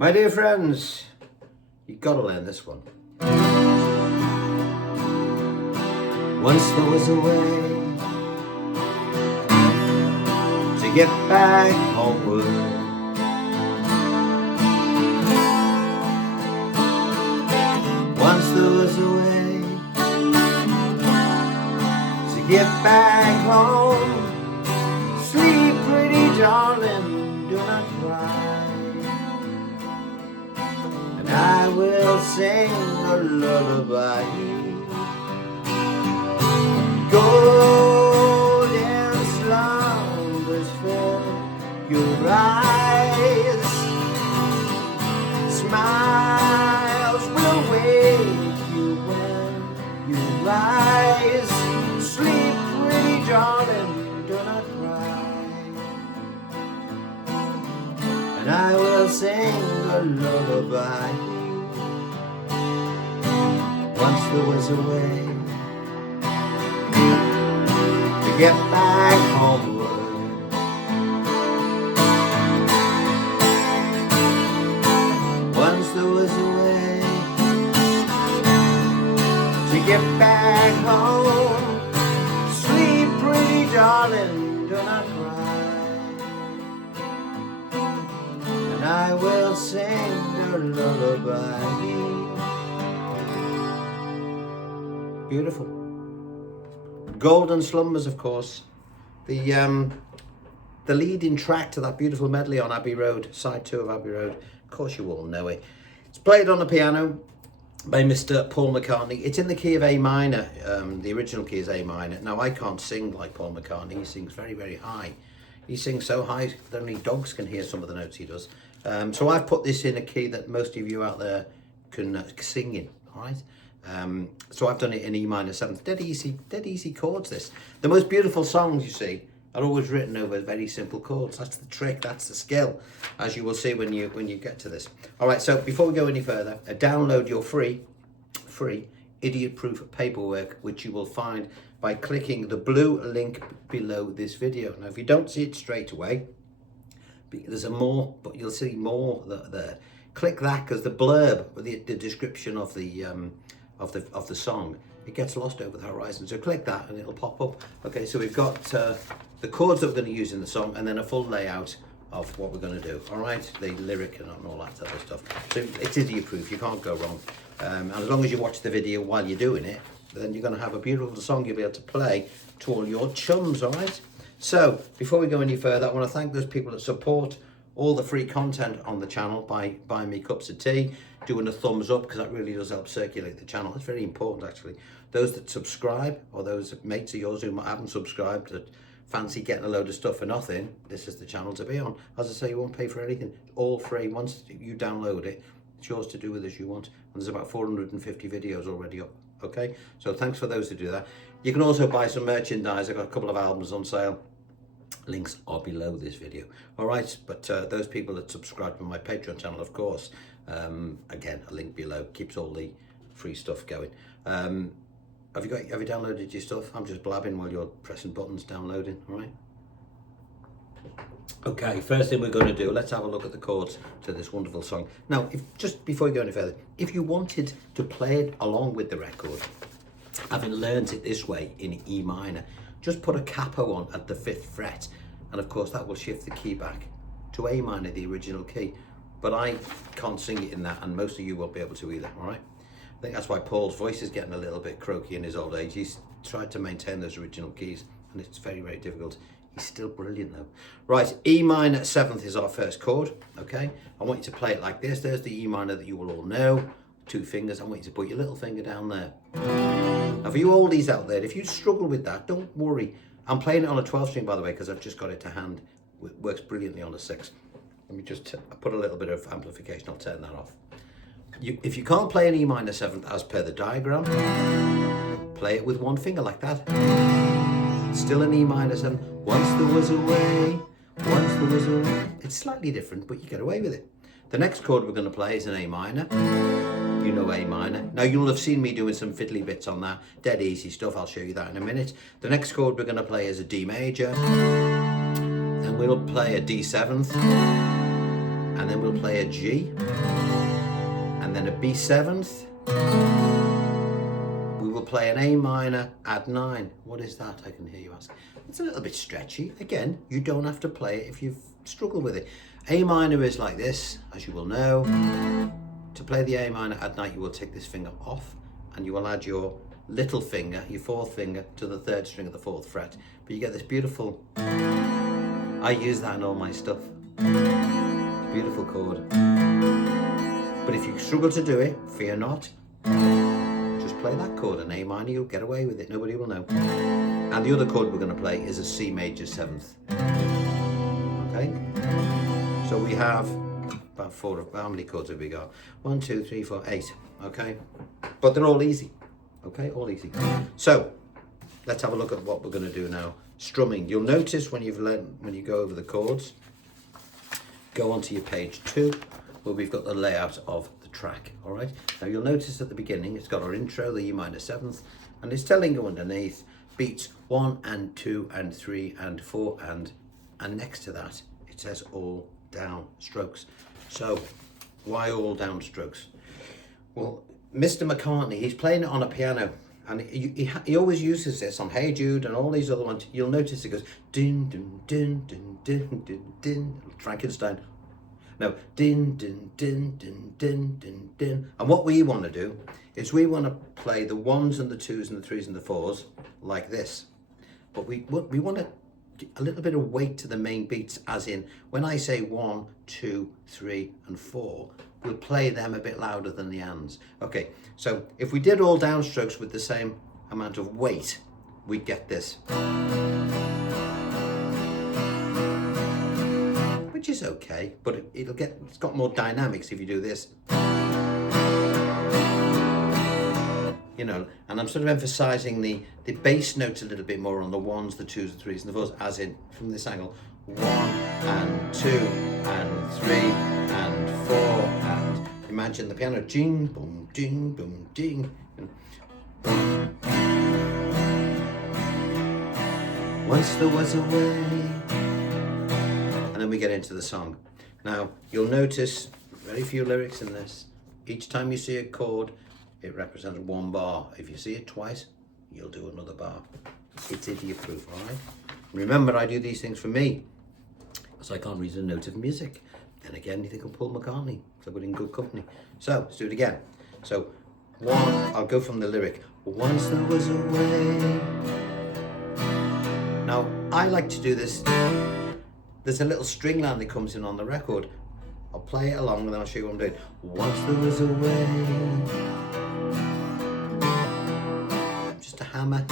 My dear friends, you've got to learn this one. Once there was a way to get back homeward. Once there was a way to get back home. Sleep, pretty darling, do not cry, and I will sing a lullaby. Golden slumbers fill your eyes, smiles will wake you when you rise. Sleep, pretty darling, do not cry, and I will sing a lullaby. Once there was a way to get back homeward. Once there was a way to get back home. Sleep, pretty darling, do not cry, and I will sing a lullaby. Beautiful. Golden Slumbers, of course, the leading track to that beautiful medley on Abbey Road, side 2 of Abbey Road. Of course you all know it. It's played on the piano by Mr. Paul McCartney. It's in the key of A minor. The original key is A minor. Now, I can't sing like Paul McCartney. He sings very, very high. He sings so high that only dogs can hear some of the notes he does. So I've put this in a key that most of you out there can sing in, all right? So I've done it in E minor 7th. Dead easy chords, this. The most beautiful songs, you see, are always written over very simple chords. That's the trick, that's the skill, as you will see when you get to this. All right, so before we go any further, download your free idiot-proof paperwork, which you will find by clicking the blue link below this video. Now, if you don't see it straight away, there's a more, but you'll see more there. Click that, because the blurb, the description of the song, it gets lost over the horizon. So click that and it'll pop up. Okay, so we've got the chords that we're going to use in the song, and then a full layout of what we're going to do. All right, the lyric and all that type of stuff. So it's idiot proof, you can't go wrong. And as long as you watch the video while you're doing it, then you're going to have a beautiful song you'll be able to play to all your chums. All right, so before we go any further, I want to thank those people that support all the free content on the channel by buying me cups of tea, doing a thumbs up, because that really does help circulate the channel. It's very important, actually. Those that subscribe, or those mates of yours who haven't subscribed that fancy getting a load of stuff for nothing, this is the channel to be on. As I say, you won't pay for anything. All free. Once you download it, it's yours to do with as you want. And there's about 450 videos already up. Okay, so thanks for those who do that. You can also buy some merchandise. I've got a couple of albums on sale. Links are below this video. All right, but those people that subscribe to my Patreon channel, of course, again, a link below keeps all the free stuff going. Have you downloaded your stuff? I'm just blabbing while you're pressing buttons, downloading. All right. Okay, first thing we're going to do, let's have a look at the chords to this wonderful song. Now, just before we go any further, if you wanted to play it along with the record, having learned it this way in E minor, just put a capo on at the 5th fret, and of course that will shift the key back to A minor, the original key. But I can't sing it in that, and most of you won't be able to either, all right? I think that's why Paul's voice is getting a little bit croaky in his old age. He's tried to maintain those original keys, and it's very, very difficult. He's still brilliant though. Right, E minor 7th is our first chord, okay? I want you to play it like this. There's the E minor that you will all know. 2 fingers, I want you to put your little finger down there. Now for you oldies out there, if you struggle with that, don't worry. I'm playing it on a 12 string, by the way, because I've just got it to hand. It works brilliantly on a 6. Let me just put a little bit of amplification, I'll turn that off. If you can't play an E minor 7th as per the diagram, play it with 1 finger like that. Still an E minor 7th. Once there was a way, once there was a way. It's slightly different, but you get away with it. The next chord we're going to play is an A minor. You know A minor. Now you'll have seen me doing some fiddly bits on that. Dead easy stuff, I'll show you that in a minute. The next chord we're going to play is a D major. Then we'll play a D7th. and then we'll play a G, and then a B7th. We will play an A minor, add 9. What is that? I can hear you ask. It's a little bit stretchy. Again, you don't have to play it if you've struggled with it. A minor is like this, as you will know. To play the A minor, add 9, you will take this finger off, and you will add your little finger, your 4th finger, to the 3rd string of the 4th fret. But you get this beautiful, I use that in all my stuff. It's a beautiful chord. But if you struggle to do it, fear not. Just play that chord, an A minor, you'll get away with it, nobody will know. And the other chord we're going to play is a C major 7th. Okay? So we have about 4, how many chords have we got? 1, 2, 3, 4, 8. Okay? But they're all easy. Okay, all easy. So let's have a look at what we're going to do now. Strumming. You'll notice when you go over the chords, go onto your page 2, where we've got the layout of the track. All right. Now you'll notice at the beginning it's got our intro, the E minor 7th, and it's telling you underneath beats 1 and 2 and 3 and 4 and next to that it says all down strokes. So why all down strokes? Well, Mr. McCartney, he's playing it on a piano, and he always uses this on Hey Jude and all these other ones. You'll notice it goes din din din din din din din. Frankenstein. No, din din din din din din din. And what we want to do is we want to play the 1s and the 2s and the 3s and the 4s like this. But we want to a little bit of weight to the main beats, as in when I say 1, 2, 3 and 4, we'll play them a bit louder than the ands. Okay, so if we did all downstrokes with the same amount of weight, we'd get this. Which is okay, but it's got more dynamics if you do this. You know, and I'm sort of emphasizing the bass notes a little bit more on the 1s, the 2s, the 3s and the 4s, as in from this angle. 1 and 2 and 3 and 4 and imagine the piano ding boom ding boom ding. Once there was a way, and then we get into the song. Now you'll notice very few lyrics in this. Each time you see a chord, it represents 1 bar. If you see it twice, you'll do another bar. It's idiot proof, all right? Remember, I do these things for me, so I can't read a note of music. Then again, you think of Paul McCartney, so we're in good company. So let's do it again. So 1, I'll go from the lyric. Once there was a way. Now, I like to do this. There's a little string line that comes in on the record. I'll play it along and then I'll show you what I'm doing. Once there was a way. Just a hammer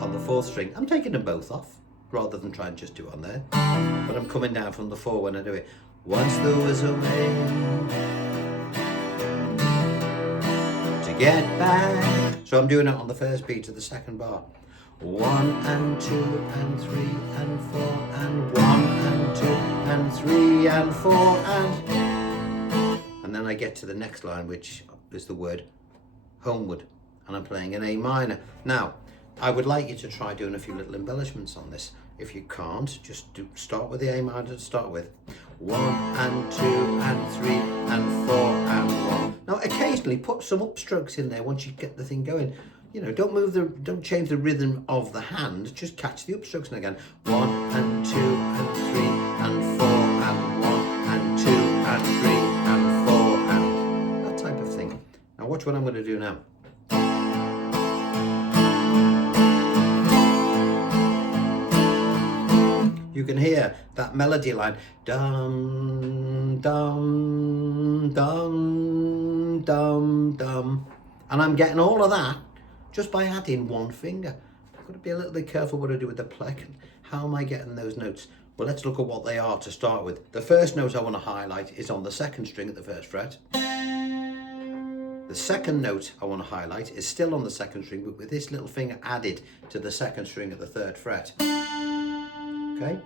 on the 4th string. I'm taking them both off rather than try and just do it on there. But I'm coming down from the 4 when I do it. Once there was a way to get back. So I'm doing it on the 1st beat of the 2nd bar. 1 and 2 and 3 and 4 and 1 and 2 and 3 and 4 and then I get to the next line, which is the word homeward, and I'm playing an A minor. Now I would like you to try doing a few little embellishments on this. If you can't, just start with the A minor to start with. 1 and 2 and 3 and 4 and 1. Now occasionally put some upstrokes in there once you get the thing going. You know, don't change the rhythm of the hand, just catch the upstrokes and again. 1 and 2 and 3 and 4 and 1 and 2 and 3 and 4 and that type of thing. Now watch what I'm going to do now. You can hear that melody line, dum dum dum dum dum, and I'm getting all of that just by adding 1 finger. I've got to be a little bit careful what I do with the pleck. How am I getting those notes? Well, let's look at what they are to start with. The first note I want to highlight is on the 2nd string at the 1st fret. The 2nd note I want to highlight is still on the 2nd string, but with this little finger added to the 2nd string at the 3rd fret. Okay?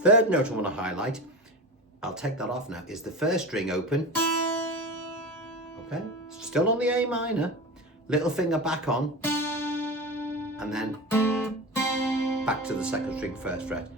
3rd note I want to highlight, I'll take that off now, is the 1st string open. Okay? Still on the A minor. Little finger back on, and then back to the 2nd string, 1st fret.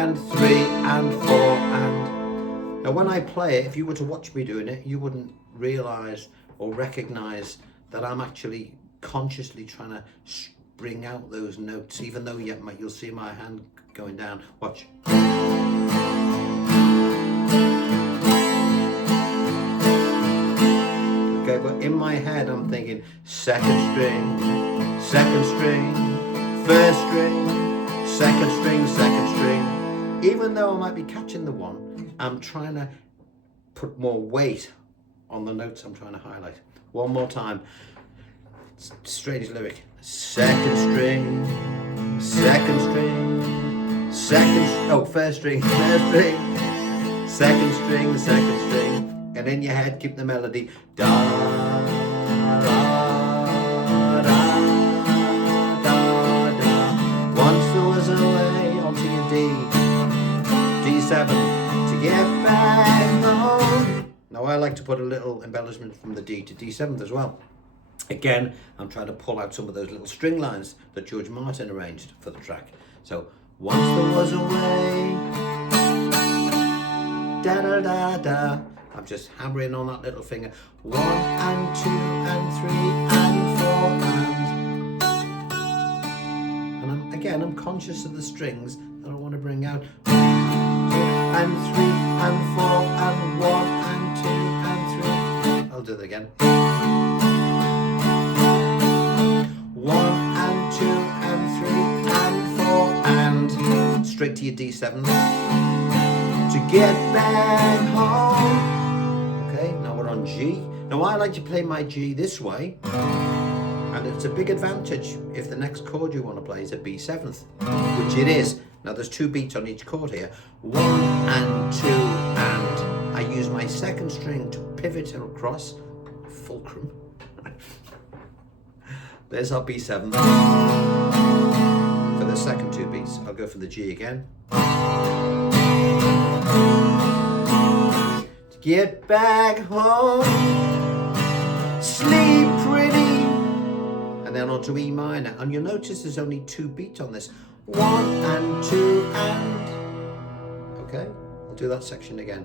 and 3 and 4 and... Now when I play it, if you were to watch me doing it, you wouldn't realise or recognise that I'm actually consciously trying to bring out those notes, even though you'll see my hand going down. Watch. Okay, but in my head I'm thinking second string, first string, second string. Even though I might be catching the one, I'm trying to put more weight on the notes I'm trying to highlight. One more time. Strange lyric. Second string, first string, second string, and in your head keep the melody. Da, da, da, da, da. Once there was a way onto your D7 to get back home. Now I like to put a little embellishment from the D to D7 as well. Again, I'm trying to pull out some of those little string lines that George Martin arranged for the track. So, once there was a way, da da da da. I'm just hammering on that little finger. 1 and 2 and 3 and 4 and I'm conscious of the strings that I want to bring out. 2 and 3 and 4 and 1 and 2 and 3. I'll do that again. 1 and 2 and 3 and 4 and straight to your D7 to get back home. Okay, now we're on G. Now I like to play my G this way, and it's a big advantage if the next chord you want to play is a B7th, which it is. Now there's 2 beats on each chord here. 1 and 2 and I use my second string to pivot across fulcrum. There's our B7. For the second 2 beats, I'll go for the G again. To get back home, sleep pretty, and then on to E minor. And you'll notice there's only 2 beats on this. 1 and 2 and... Okay, I'll do that section again.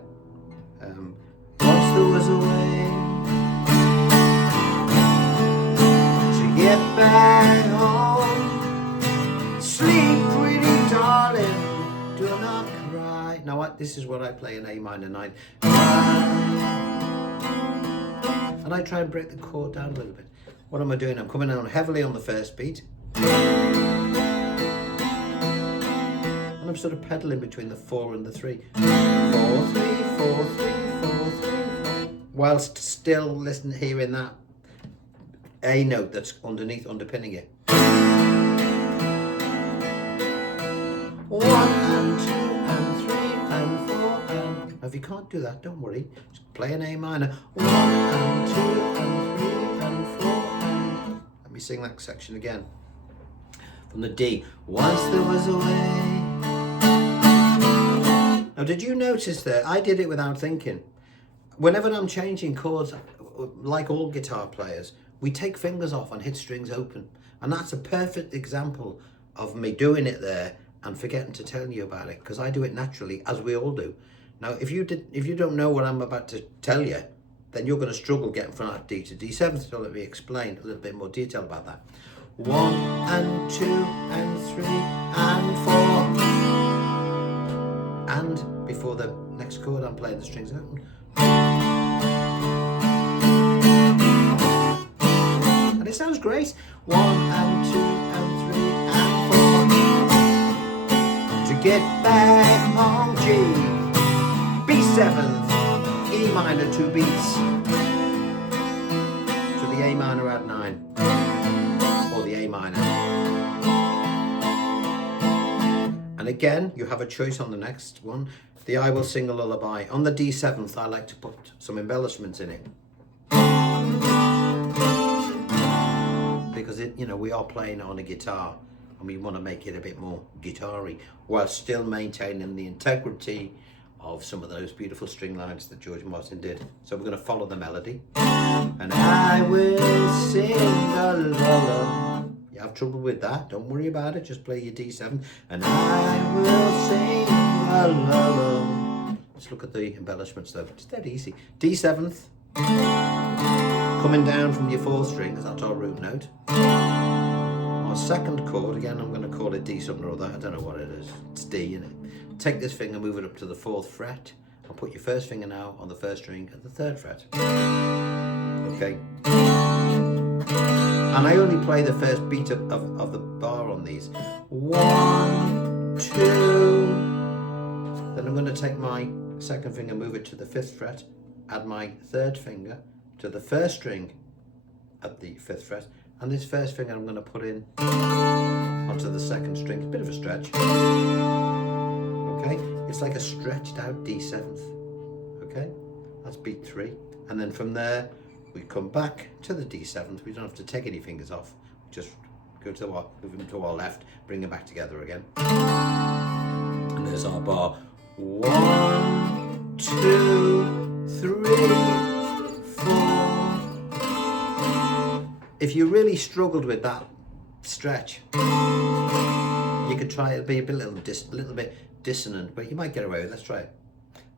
Once there was a way get back home, sleep pretty darling, do not cry. Now what? This is what I play in A minor 9. And I try and break the chord down a little bit. What am I doing? I'm coming down heavily on the first beat. And I'm sort of pedaling between the 4 and the 3. 4, 3, 4, 3, 4, 3, 4. Whilst still hearing that A note that's underpinning it. 1 and 2 and 3 and 4 and... Now if you can't do that, don't worry. Just play an A minor. 1 and 2 and 3 and 4 and... Let me sing that section again. From the D. Once there was a way. Now did you notice that I did it without thinking? Whenever I'm changing chords, like all guitar players, we take fingers off and hit strings open. And that's a perfect example of me doing it there and forgetting to tell you about it, because I do it naturally, as we all do. Now, if you don't know what I'm about to tell you, then you're going to struggle getting from that D to D7. So let me explain a little bit more detail about that. 1 and 2 and 3 and 4. And before the next chord, I'm playing the strings open. And it sounds great. 1 and 2 and 3 and 4. To get back home, G, B7th, E minor 2 beats. To the A minor add 9. Or the A minor. And again, you have a choice on the next one. The I Will Sing a Lullaby. On the D7th, I like to put some embellishments in it. Because we are playing on a guitar and we want to make it a bit more guitar-y while still maintaining the integrity of some of those beautiful string lines that George Martin did. So we're going to follow the melody. And I will sing a lullaby. have trouble with that, don't worry about it. Just play your D7. And I will sing a lullaby. Let's look at the embellishments though. It's dead easy. D7th, coming down from your 4th string, because that's our root note. Our 2nd chord, again, I'm going to call it D something or other. I don't know what it is. It's D, isn't it? Take this finger, move it up to the 4th fret, and put your 1st finger now on the 1st string at the 3rd fret. Okay. And I only play the first beat of the bar on these. 1, 2. Then I'm going to take my 2nd finger, move it to the 5th fret, add my 3rd finger to the 1st string at the 5th fret, and this 1st finger I'm going to put in onto the 2nd string. It's a bit of a stretch. Okay, it's like a stretched out D7th. Okay, that's beat 3, and then from there we come back to the D7th. We don't have to take any fingers off. Just go to move them to our left, bring them back together again. And there's our bar. 1, 2, 3, 4. If you really struggled with that stretch, you could try it. It'll be a little bit dissonant, but you might get away with it. Let's try it.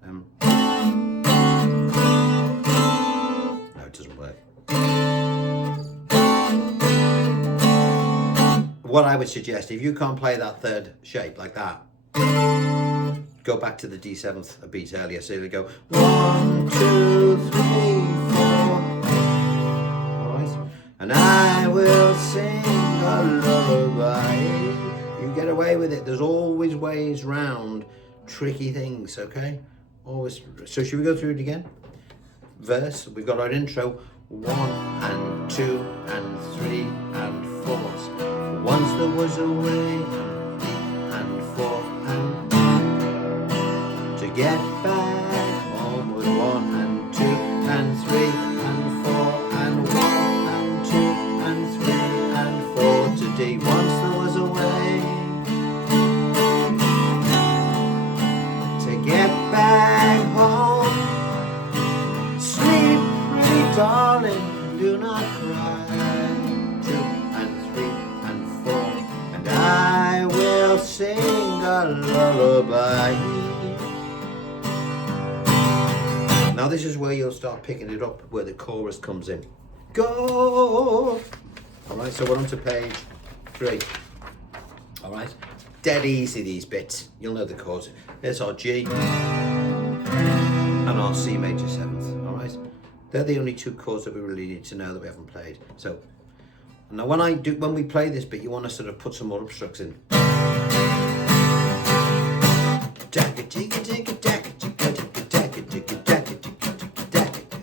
No, it doesn't work. What I would suggest, if you can't play that 3rd shape like that, go back to the D7th a beat earlier. So you go 1, 2, 3, 4. All right, and I will sing a lullaby. You get away with it. There's always ways round tricky things. Okay, always. So should we go through it again? Verse. We've got our intro. 1 and 2 and 3 and 4. Once there was a way, 3 and 4 and to get back homeward. 1 and 2 and 3 and 4 and 1 and 2 and 3 and 4 to D. Once there was a way to get back home. Sleep, pretty darling, do not cry. 2 and 3 and 4, and I will sing a lullaby. Now this is where you'll start picking it up, where the chorus comes in. Go! Alright, so we're on to page 3. Alright, dead easy these bits. You'll know the chords. There's our G and our C major 7th. Alright, they're the only 2 chords that we really need to know that we haven't played. So now when we play this bit, you want to sort of put some more upstrokes in.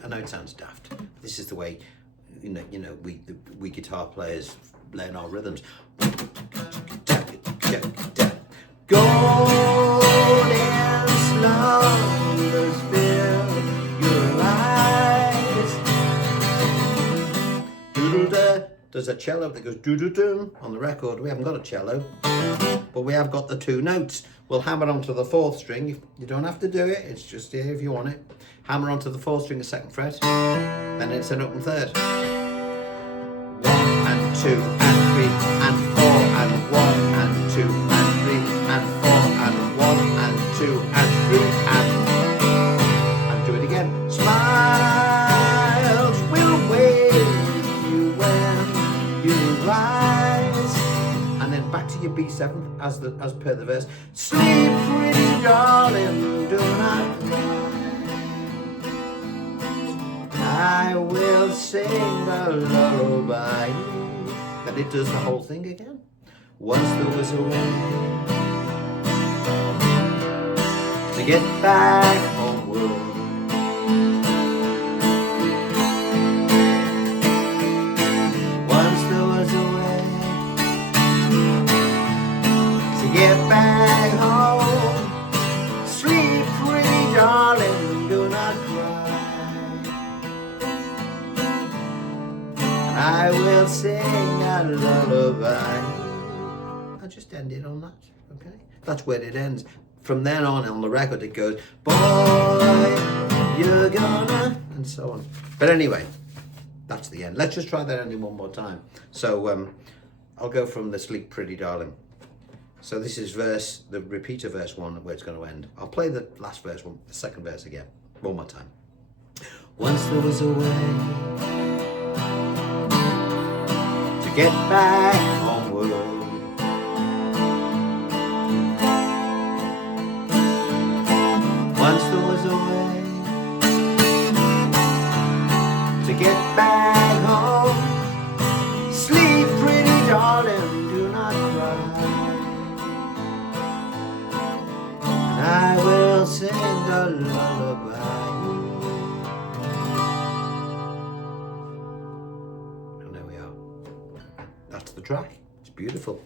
I know it sounds daft. This is the way we guitar players learn our rhythms. Golden slumbers fill your eyes. Doodle-da. There's a cello that goes doo-doo-doo on the record. We haven't got a cello, but we have got the 2 notes. We'll hammer onto the 4th string. You don't have to do it. It's just here if you want it. Hammer onto the 4th string, the 2nd fret. Then it's an open 3rd. 1 and 2 and 3 and 4 and 1 and 2 and 3 and 4 and 1 and 2 and 3 and do it again. Smiles will wait you when you rise. And then back to your B7 as per the verse. Sleep, pretty darling, do not cry. I will sing a lullaby. Then it does the whole thing again. Once there was a way to get back homeward. Once there was a way to get back home. Sleep, pretty darling, do not cry. I will sing a lullaby. I'll just end it on that, okay? That's where it ends. From then on the record it goes, boy, you're gonna, and so on. But anyway, that's the end. Let's just try that ending one more time. So I'll go from the Sleep Pretty Darling. So this is the repeater verse 1 where it's going to end. I'll play the last verse, the second verse again, one more time. Once there was a way to get back homeward. Once there was a way to get back home. Sleep pretty darling, do not cry, and I will sing a lullaby. And there we are. That's the track. It's beautiful.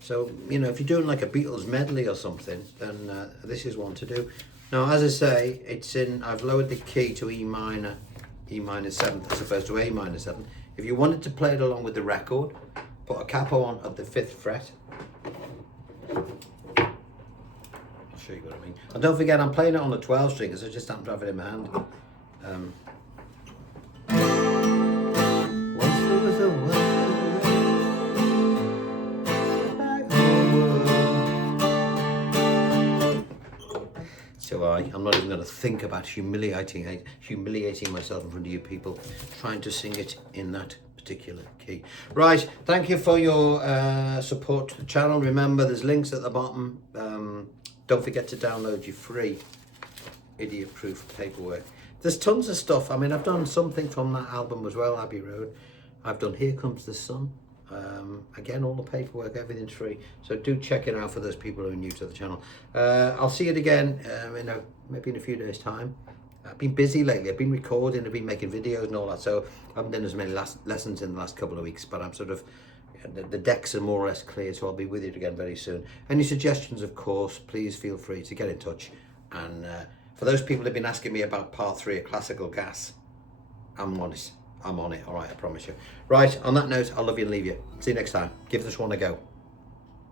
So, you know, if you're doing like a Beatles medley or something, then this is one to do. Now, as I say, it's in, I've lowered the key to E minor 7th as opposed to A minor 7th. If you wanted to play it along with the record, put a capo on at the 5th fret. I'll show you what I mean. And don't forget, I'm playing it on the 12 string because I just happen to have it in my hand. Once there was a way. So I'm not even going to think about humiliating myself in front of you people, trying to sing it in that particular key. Right, thank you for your support to the channel. Remember, there's links at the bottom. Don't forget to download your free idiot-proof paperwork. There's tons of stuff. I mean, I've done something from that album as well, Abbey Road. I've done Here Comes the Sun. Again, all the paperwork, everything's free, so do check it out for those people who are new to the channel. I'll see it again maybe in a few days time. I've been busy lately. I've been recording, I've been making videos and all that, so I haven't done as many lessons in the last couple of weeks, but I'm sort of, the decks are more or less clear, so I'll be with you again very soon. Any suggestions, of course, please feel free to get in touch. And for those people who've been asking me about part 3 of Classical Gas, I'm on it, all right, I promise you. Right, on that note, I'll love you and leave you. See you next time. Give this one a go.